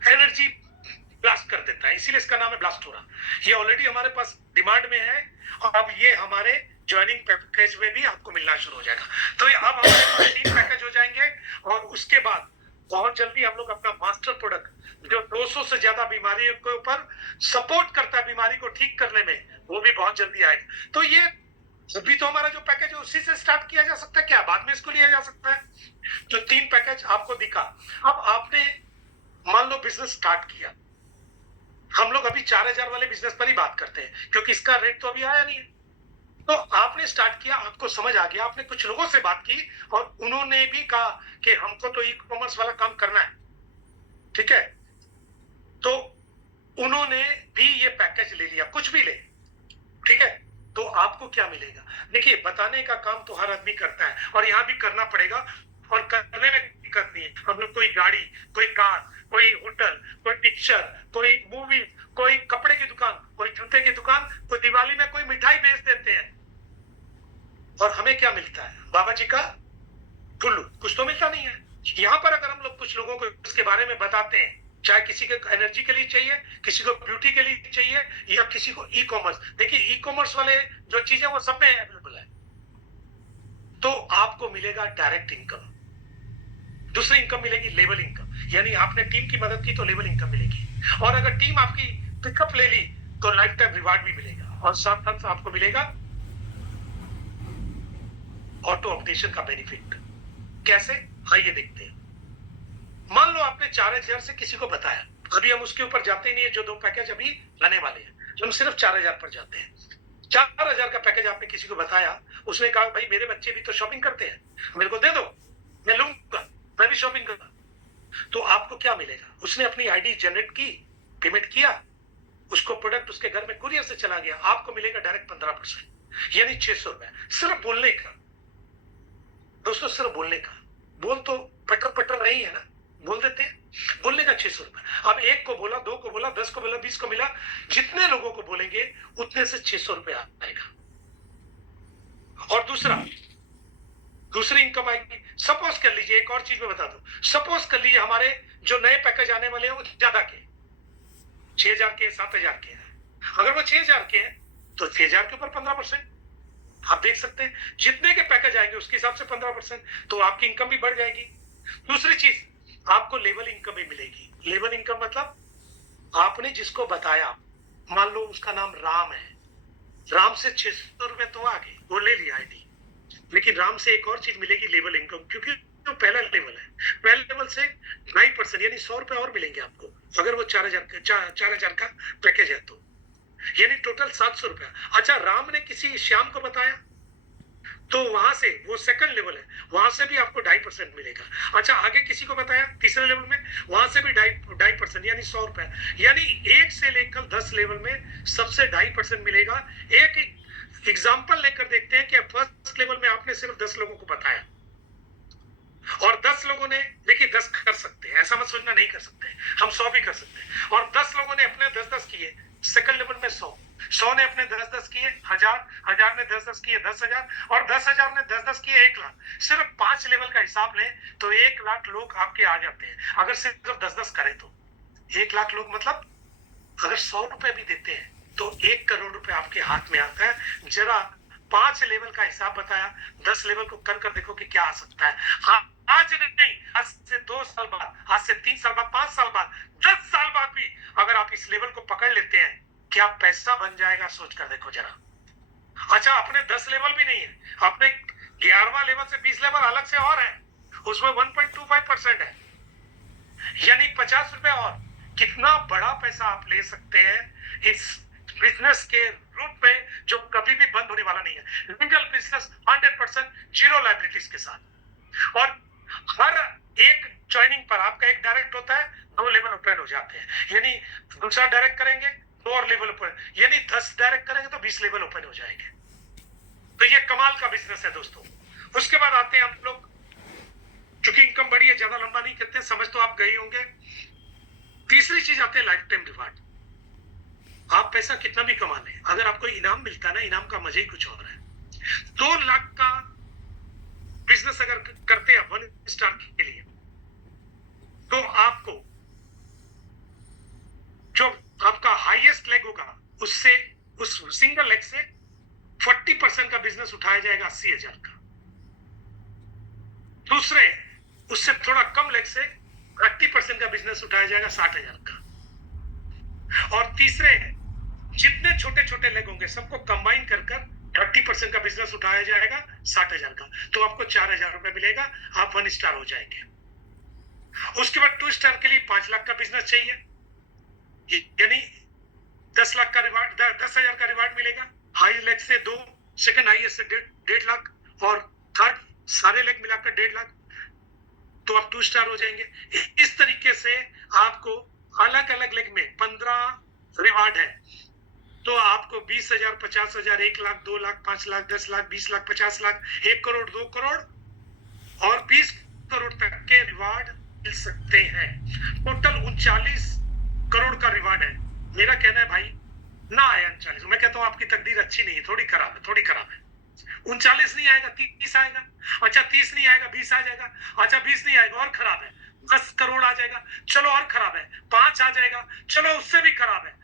एनर्जी ब्लास्ट कर देता है, इसीलिए इसका नाम है ब्लास्टोरा। ये ऑलरेडी हमारे पास डिमांड में है और अब ये हमारे ज्वाइनिंग पैकेज में भी आपको मिलना शुरू हो जाएगा। तो अब हमारे पास 3 पैकेज हो जाएंगे और उसके बाद बहुत जल्दी हम लोग अपना मास्टर प्रोडक्ट जो 200 से ज्यादा बीमारियों के ऊपर सपोर्ट करता है बीमारी को ठीक करने में, वो भी बहुत जल्दी आएगा। तो ये अभी तो हमारा जो पैकेज है उसी से स्टार्ट किया जा सकता है, क्या बाद में इसको लिया जा सकता है? जो 3 पैकेज आपको दिखा, अब आपने मान लो बिजनेस स्टार्ट किया, हम लोग अभी 4000 वाले बिजनेस पर ही बात करते हैं क्योंकि इसका रेट तो अभी आया नहीं है। तो आपने स्टार्ट किया, आपको समझ आ गया, आपने कुछ लोगों से बात की और उन्होंने भी कहा कि हमको तो ई कॉमर्स वाला काम करना है, ठीक है, तो उन्होंने भी ये पैकेज ले लिया, कुछ भी ले, ठीक है। तो आपको क्या मिलेगा? देखिए बताने का काम तो हर आदमी करता है और यहाँ भी करना पड़ेगा और करने में दिक्कत नहीं है। हम लोग कोई गाड़ी, कोई कार, कोई होटल, कोई पिक्चर, कोई मूवी, कोई कपड़े की दुकान, कोई जूते की दुकान, कोई दिवाली में कोई मिठाई बेच देते हैं और हमें क्या मिलता है? बाबा जी का टुल्लू, कुछ तो मिलता नहीं है। यहाँ पर अगर हम लोग कुछ लोगों को इसके बारे में बताते हैं, चाहे किसी को एनर्जी के लिए चाहिए, किसी को ब्यूटी के लिए चाहिए या किसी को ई कॉमर्स, देखिए ई कॉमर्स वाले जो चीजें वो सब में अवेलेबल है, तो आपको मिलेगा डायरेक्ट इनकम। दूसरी इनकम मिलेगी लेवल इनकम, यानी आपने टीम की मदद की तो लेवल इनकम मिलेगी और अगर टीम आपकी पिकअप ले ली तो लाइफ टाइम रिवार्ड भी मिलेगा और साथ साथ आपको मिलेगा ऑटो अपडेशन का बेनिफिट। कैसे? आइए देखते हैं। मान लो आपने 4,000 से किसी को बताया, अभी हम उसके ऊपर जाते ही नहीं है, जो 2 पैकेज अभी आने वाले हैं, हम सिर्फ 4,000 पर जाते हैं। 4,000 का पैकेज आपने किसी को बताया, उसने कहा भाई मेरे बच्चे भी तो शॉपिंग करते हैं, मेरे को दे दो, मैं लूंगा, मैं भी शॉपिंग करूंगा। तो आपको क्या मिलेगा? उसने अपनी आईडी जनरेट की, पेमेंट किया, उसको प्रोडक्ट उसके घर में कुरियर से चला गया, आपको मिलेगा डायरेक्ट 15%, यानी 600 रुपए, सिर्फ बोलने का। दोस्तों सिर्फ बोलने का, बोल तो पटर पटर नहीं है ना, बोल देते हैं, बोलने का 600 रुपए। अब 1 को बोला, 2 को बोला, 10 को बोला, 20 को मिला, जितने लोगों को बोलेंगे उतने से 600 रुपए आएगा। और दूसरी इनकम आएगी। सपोज कर लीजिए, एक और चीज में बता दो, सपोज कर लीजिए हमारे जो नए पैकेज आने वाले हैं वो ज्यादा के 6,000 के, 7,000 के हैं। अगर वो 6,000 के हैं तो 6,000 के ऊपर 15%, आप देख सकते हैं, जितने के पैकेज आएंगे उसके हिसाब से 15%, तो आपकी इनकम भी बढ़ जाएगी। दूसरी चीज, आपको लेवल इनकम भी मिलेगी। लेवल इनकम मतलब आपने जिसको बताया, मान लो उसका नाम राम है, राम से 600 रुपए तो आ गए, वो ले लिया आईडी, लेकिन राम से एक और चीज मिलेगी, लेवल इनकम, क्योंकि तो पहला लेवल है, पहले लेवल से 9% यानी 100 रुपए और मिलेंगे आपको, अगर वो 4,000 का पैकेज है तो, यानी टोटल 700 रुपया। अच्छा, राम ने किसी श्याम को बताया तो वहां से, वो सेकंड लेवल है, वहां से भी आपको 2.5% मिलेगा। अच्छा, आगे किसी को बताया तीसरे लेवल में, वहां से भी 2.5% यानी 100 रुपए, यानी 1 से लेकर 10 लेवल में सबसे 2.5% मिलेगा। एक एग्जाम्पल लेकर देखते हैं कि फर्स्ट लेवल में आपने सिर्फ 10 लोगों को बताया और 10 लोगों ने, देखिए 10 कर सकते हैं, ऐसा मत सोचना नहीं कर सकते, हम 100 भी कर सकते हैं, और 10 लोगों ने अपने 10-10 किए, सेकंड लेवल में 100 ने अपने 10-10 किए 1,000 ने 10-10 किए 10,000, और 10,000 ने 10-10 किए 1,00,000। सिर्फ 5 लेवल का हिसाब लें तो 1,00,000 लोग आपके आ जाते हैं, अगर सिर्फ 10-10 करें तो 1,00,000 लोग, मतलब अगर 100 रुपए भी देते हैं तो 1 करोड़ रुपए आपके हाथ में आता है। जरा 5 लेवल का हिसाब बताया, 10 लेवल को कर देखो कि क्या आ सकता है। आज नहीं, आज से 2 साल बाद, आज से 3 साल बाद, 5 साल बाद, 10 साल बाद भी अगर आप इस लेवल को पकड़ लेते हैं, क्या पैसा बन जाएगा, सोच कर देखो जरा। अच्छा, अपने 10 लेवल भी नहीं है, अपने 11वां लेवल से 20 लेवल अलग से और है, उसमें 1.25% है, यानी 50 रुपए और। कितना बड़ा पैसा आप ले सकते हैं इस बिजनेस के रूप में, जो कभी भी बंद होने वाला नहीं है। लीगल बिजनेस 100% जीरो लायबिलिटीज के साथ, और हर एक ज्वाइनिंग पर आपका एक डायरेक्ट होता है, 2 लेवल ओपन हो जाते हैं, यानी दूसरा डायरेक्ट करेंगे 2 और लेवल ओपन, यानी 10 डायरेक्ट करेंगे तो 20 लेवल ओपन हो जाएंगे। तो ये कमाल का बिजनेस है दोस्तों। उसके बाद आते हैं हम लोग, चूंकि इनकम बड़ी है, ज्यादा लंबा नहीं करते, समझ तो आप गए होंगे। तीसरी चीज आते हैं लाइफ टाइम रिवार्ड। आप पैसा कितना भी कमा लें, अगर आपको इनाम मिलता है ना, इनाम का मजा ही कुछ और है। 2 लाख का बिजनेस अगर करते हैं 1 स्टार के लिए, तो आपको जो आपका हाईएस्ट लेग होगा, उससे, उस सिंगल लेग से 40% का बिजनेस उठाया जाएगा 80,000 का। दूसरे, उससे थोड़ा कम लेग से 30% का बिजनेस उठाया जाएगा 60,000 का। और तीसरे, जितने छोटे छोटे लेग होंगे सबको कंबाइन कर 30% का बिजनेस उठाया जाएगा 60,000 का, तो आपको 4,000 रुपए मिलेगा, आप 1 स्टार हो जाएंगे। उसके बाद 2 स्टार के लिए 5 लाख का बिजनेस चाहिए, यानी 10 लाख का रिवार्ड, 10,000 का रिवार्ड मिलेगा। हाई लेग से 2, सेकंड हाईएस्ट से 1.5 लाख, और थर्ड सारे लेग मिलाकर 1.5 लाख, तो आप 2 स्टार हो जाएंगे। इस तरीके से आपको अलग अलग लेग में 15 रिवार्ड है, तो आपको 20,000, 50,000, 1 लाख, 2 लाख, 5 लाख, 10 लाख, 20 लाख, 50 लाख, 1 करोड़, 2 करोड़ और 20 करोड़ तक के रिवार्ड मिल सकते हैं। टोटल 39 करोड़ का रिवार्ड है। मेरा कहना है भाई, ना आया 39, मैं कहता हूं आपकी तकदीर अच्छी नहीं है, थोड़ी खराब है, थोड़ी खराब है। 39 नहीं आएगा, 30 आएगा, अच्छा 30 नहीं आएगा, 20 आ जाएगा, अच्छा 20 नहीं आएगा, और खराब है, 10 करोड़ आ जाएगा, चलो और खराब है, 5 आ जाएगा, चलो उससे भी खराब है,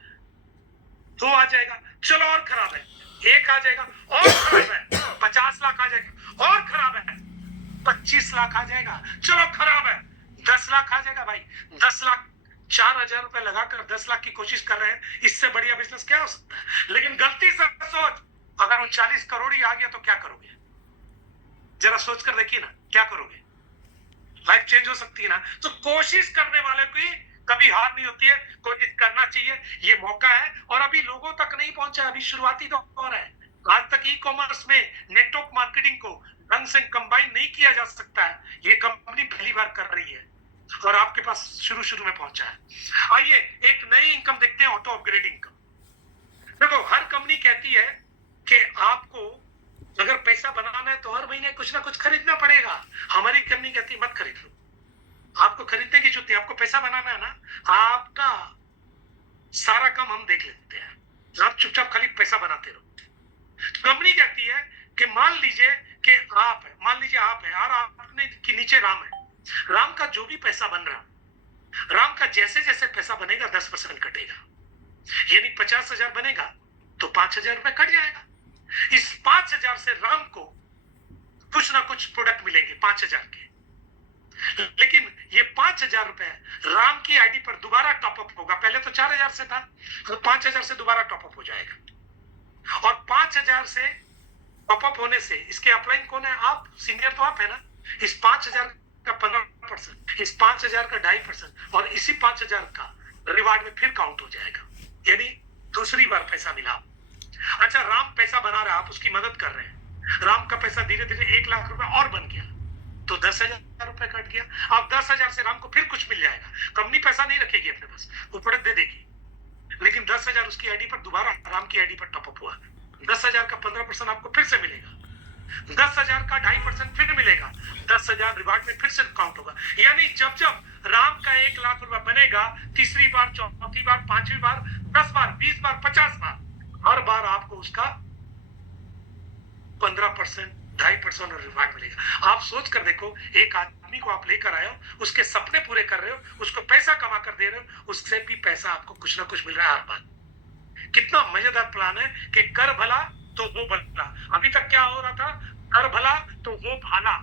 2 आ जाएगा, चलो और खराब है, 1 आ जाएगा, और खराब है, 50 लाख आ जाएगा, और खराब है, 25 लाख आ जाएगा, चलो खराब है, 10 लाख आ जाएगा। भाई 10 लाख, 4,000 रुपए लगाकर 10 लाख की कोशिश कर रहे हैं, इससे बढ़िया बिजनेस क्या हो सकता है। लेकिन गलती से सोच, अगर 39 करोड़ ही आ गया तो क्या करोगे, जरा सोच कर देखिए ना, क्या करोगे। लाइफ चेंज हो सकती है ना। तो कोशिश करने वाले की कभी हार नहीं होती है, कोशिश करना चाहिए, ये मौका है। और अभी लोगों तक नहीं पहुंचा, अभी शुरुआती दौर है। आज तक ई कॉमर्स में नेटवर्क मार्केटिंग को ढंग से कंबाइन नहीं किया जा सकता है, ये कंपनी पहली बार कर रही है और आपके पास शुरू में पहुंचा है। आइए एक नई इनकम देखते हैं, ऑटो अपग्रेड इनकम। देखो हर कंपनी कहती है कि आपको अगर पैसा बनाना है तो हर महीने कुछ ना कुछ खरीदना पड़ेगा। हमारी कंपनी कहती है मत खरीद लो, आपको खरीदने की जरूरत है, आपको पैसा बनाना है ना, आपका सारा काम हम देख लेते हैं, आप चुपचाप खाली पैसा बनाते रहो। कंपनी कहती है कि मान लीजिए कि आप है, मान लीजिए आप है और आपने के नीचे राम है, राम का जो भी पैसा बन रहा, राम का जैसे जैसे पैसा बनेगा 10% कटेगा, यानी 50,000 बनेगा तो 5,000 रुपए कट जाएगा। इस 5,000 से राम को कुछ ना कुछ प्रोडक्ट मिलेंगे 5,000 के, लेकिन ये 5,000 रुपए राम की आईडी पर दोबारा टॉपअप होगा। पहले तो 4,000 से था, तो 5,000 से दोबारा टॉपअप हो जाएगा। और 5,000 से टॉपअप होने से इसके अपलाइन कौन है? आप, सीनियर तो आप है ना। इस 5,000 का 15%, इस 5,000 का 2.5% और इसी 5,000 का रिवार्ड में फिर काउंट हो जाएगा, यानी दूसरी बार पैसा मिला। अच्छा, राम पैसा बना रहा है, आप उसकी मदद कर रहे हैं, राम का पैसा धीरे धीरे 1 लाख रुपए और बन गया तो 10,000 रुपए कट गया। अब 10,000 से राम को फिर कुछ मिल जाएगा। कंपनी पैसा नहीं रखेगी अपने पास, वो प्रोडक्ट दे देगी, लेकिन 10,000 उसकी आईडी पर दोबारा राम की आईडी पर टॉपअप हुआ। 10,000 का 15% आपको फिर से मिलेगा, 10,000 का 2.5% फिर मिलेगा, 10,000 रिवार्ड में फिर से काउंट होगा। यानी जब जब राम का 1 लाख रुपए बनेगा, तीसरी बार, चौथी बार, पांचवी बार, 10 बार, 20 बार, 50 बार, हर बार आपको उसका 15%, 2.5% और रिवार्ड मिलेगा। आप सोच कर देखो, एक आदमी को आप लेकर आए हो, उसके सपने पूरे कर रहे हो, उसको पैसा कमा कर दे रहे हो, उससे भी पैसा आपको कुछ ना कुछ मिल रहा है हर बार। कितना मजेदार प्लान है कि कर भला तो वो भला। अभी तक क्या हो रहा था? कर भला तो वो भाला।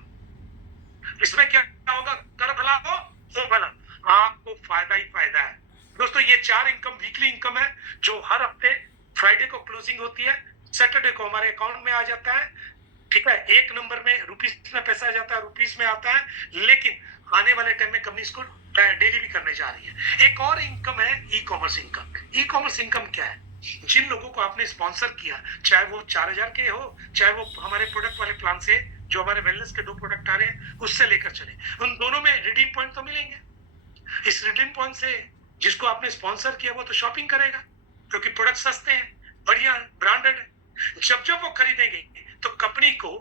इसमें क्या होगा? कर भला हो वो भला, आपको फायदा ही फायदा है। दोस्तों ये 4 इनकम वीकली इनकम है जो हर हफ्ते फ्राइडे को क्लोजिंग होती है, सैटरडे को हमारे अकाउंट में आ जाता है। ठीक है, 1 नंबर में रुपीस में पैसा आ जाता है, रुपीस में आता है, लेकिन आने वाले टाइम में कंपनी इसको डेली भी करने जा रही है। एक और इनकम है e commerce income. E commerce income क्या है? जिन लोगों को आपने स्पॉन्सर किया, चाहे वो 4,000 के हो, चाहे वो हमारे प्रोडक्ट वाले प्लान से, जो हमारे वेलनेस के 2 प्रोडक्ट आ रहे हैं उससे लेकर चले, उन दोनों में रिडीम पॉइंट तो मिलेंगे। इस रिडीम पॉइंट से जिसको आपने स्पॉन्सर किया वो तो शॉपिंग करेगा, क्योंकि प्रोडक्ट सस्ते हैं, बढ़िया ब्रांडेड है। जब जब वो खरीदेंगे तो कंपनी को,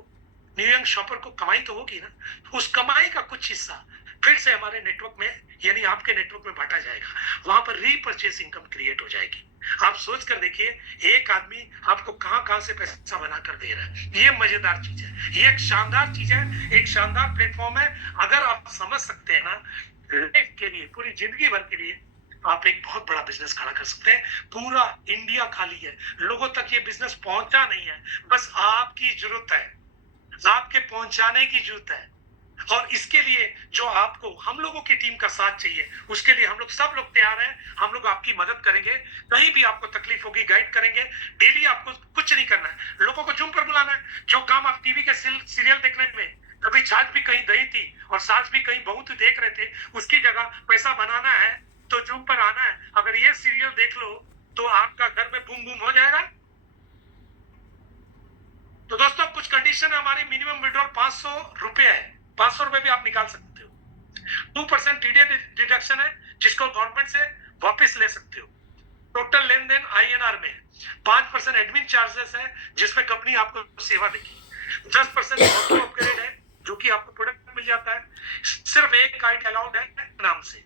न्यू यंग शॉपर को कमाई तो होगी ना, उस कमाई का कुछ हिस्सा फिर से हमारे नेटवर्क में, यानी आपके नेटवर्क में बांटा जाएगा, वहां पर रीपर्चेस इनकम क्रिएट हो जाएगी। आप सोच कर देखिए, एक आदमी आपको कहां से पैसा बना कर दे रहा है। ये मजेदार चीज है, ये एक शानदार चीज है, एक शानदार प्लेटफॉर्म है। अगर आप समझ सकते हैं ना, लाइफ के लिए, पूरी जिंदगी भर के लिए आप एक बहुत बड़ा बिजनेस खड़ा कर सकते हैं। पूरा इंडिया खाली है, लोगों तक ये बिजनेस पहुंचा नहीं है, बस आपकी जरूरत है, आपके पहुंचाने की जरूरत है। और इसके लिए जो आपको हम लोगों की टीम का साथ चाहिए, उसके लिए हम लोग सब लोग तैयार हैं। हम लोग आपकी मदद करेंगे, कहीं भी आपको तकलीफ होगी गाइड करेंगे। डेली आपको कुछ नहीं करना है, लोगों को जूम पर बुलाना है। जो काम आप टीवी के सीरियल देखने में, कभी छाछ भी कहीं दही थी और सास भी कहीं बहू थी देख रहे थे, उसकी जगह पैसा बनाना है तो जूम पर आना है। अगर ये सीरियल देख लो तो आपका घर में बूम बूम हो जाएगा। तो दोस्तों कुछ कंडीशन है हमारी। मिनिमम विड्रॉल 500 रुपए है, 500 रुपए भी आप निकाल सकते हो। 2% टीडीएस डिडक्शन है, जिसको गवर्नमेंट से वापस ले सकते हो। टोटल लेन देन INR में 5% एडमिन चार्जेस है, जिसमें कंपनी आपको सेवा देगी। 10% ऑटो अपग्रेड है, जो कि आपको प्रोडक्ट मिल जाता है। सिर्फ एक आइट अलाउड है नाम से,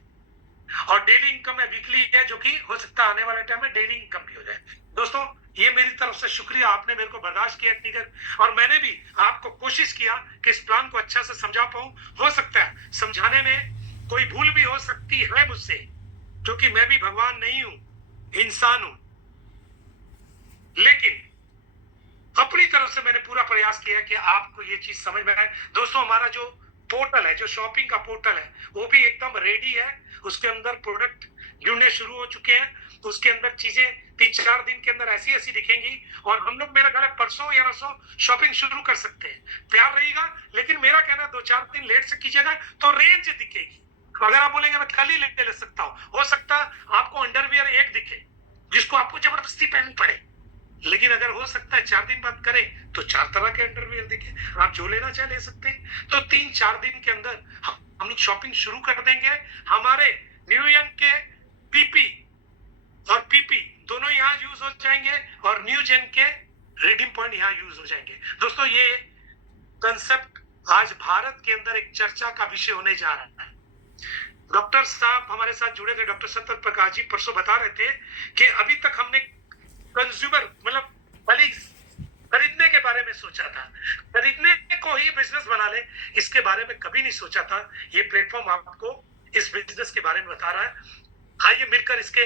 और डेली इनकम है, वीकली है, जो कि हो सकता है आने वाले टाइम में डेली इनकम भी हो जाए। दोस्तों ये मेरी तरफ से शुक्रिया, आपने मेरे को बर्दाश्त किया इतनी देर, और मैंने भी आपको कोशिश किया कि इस प्लान को अच्छा से समझा पाऊं। हो सकता है समझाने में कोई भूल भी हो सकती है मुझसे, क्योंकि मैं भी भगवान नहीं हूं, इंसान हूं, लेकिन अपनी तरफ से मैंने पूरा प्रयास किया कि आपको ये चीज समझ में आए। दोस्तों हमारा जो पोर्टल है, जो शॉपिंग का पोर्टल है, वो भी एकदम रेडी है। उसके अंदर प्रोडक्ट जुड़ने शुरू हो चुके हैं। तो उसके अंदर चीजें 3-4 दिन के अंदर ऐसी ऐसी दिखेंगी और हम लोग मेरा ख्याल है परसों या नरसों शॉपिंग शुरू कर सकते हैं। प्यार रहेगा, लेकिन मेरा कहना 2-4 दिन लेट से कीजिएगा तो रेंज दिखेगी। अगर आप बोलेंगे मैं कल ही ले सकता हूँ, हो सकता आपको अंडरवियर एक दिखे जिसको आपको जबरदस्ती पहननी पड़े, लेकिन अगर हो सकता है 4 दिन बाद करें तो 4 तरह के अंडरवियर दिखे, आप जो लेना चाहे ले सकते हैं। तो 3-4 दिन के अंदर हम लोग शॉपिंग शुरू कर देंगे। हमारे न्यू यंग के पीपी और पीपी दोनों यहाँ यूज हो जाएंगे और न्यू जेन के रीडिंग पॉइंट यहाँ यूज हो जाएंगे। दोस्तों ये कंसेप्ट आज भारत के अंदर एक चर्चा का विषय होने जा रहा है। डॉक्टर साहब हमारे साथ जुड़े थे, डॉक्टर सत्य प्रकाश जी परसों बता रहे थे कि अभी तक हमने कंज्यूमर मतलब भले खरीदने के बारे में सोचा था, खरीदने को ही बिजनेस बना ले इसके बारे में कभी नहीं सोचा था। ये प्लेटफॉर्म आपको इस बिजनेस के बारे में बता रहा है। आइए मिलकर इसके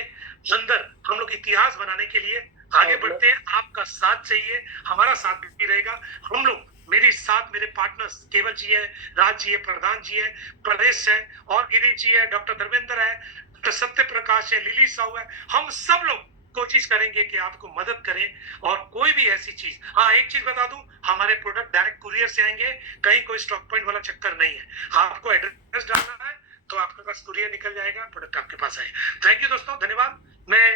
अंदर हम लोग इतिहास बनाने के लिए आगे बढ़ते हैं। आपका साथ चाहिए, हमारा साथ भी रहेगा। हम लोग मेरे साथ मेरे पार्टनर्स केवल जी है, राज जी है, प्रधान जी है, प्रदेश है और गिरीश जी है, डॉक्टर धर्मेंद्र है, डॉक्टर सत्य प्रकाश है, लिली साहू है। हम सब लोग कोशिश करेंगे कि आपको मदद करें और कोई भी ऐसी चीज, हाँ एक चीज बता दूं, हमारे प्रोडक्ट डायरेक्ट कुरियर से आएंगे, कहीं कोई स्टॉक पॉइंट वाला चक्कर नहीं है। आपको एड्रेस डालना है तो आपके पास कुरियर निकल जाएगा, प्रोडक्ट आपके पास आएगा। थैंक यू दोस्तों, धन्यवाद। मैं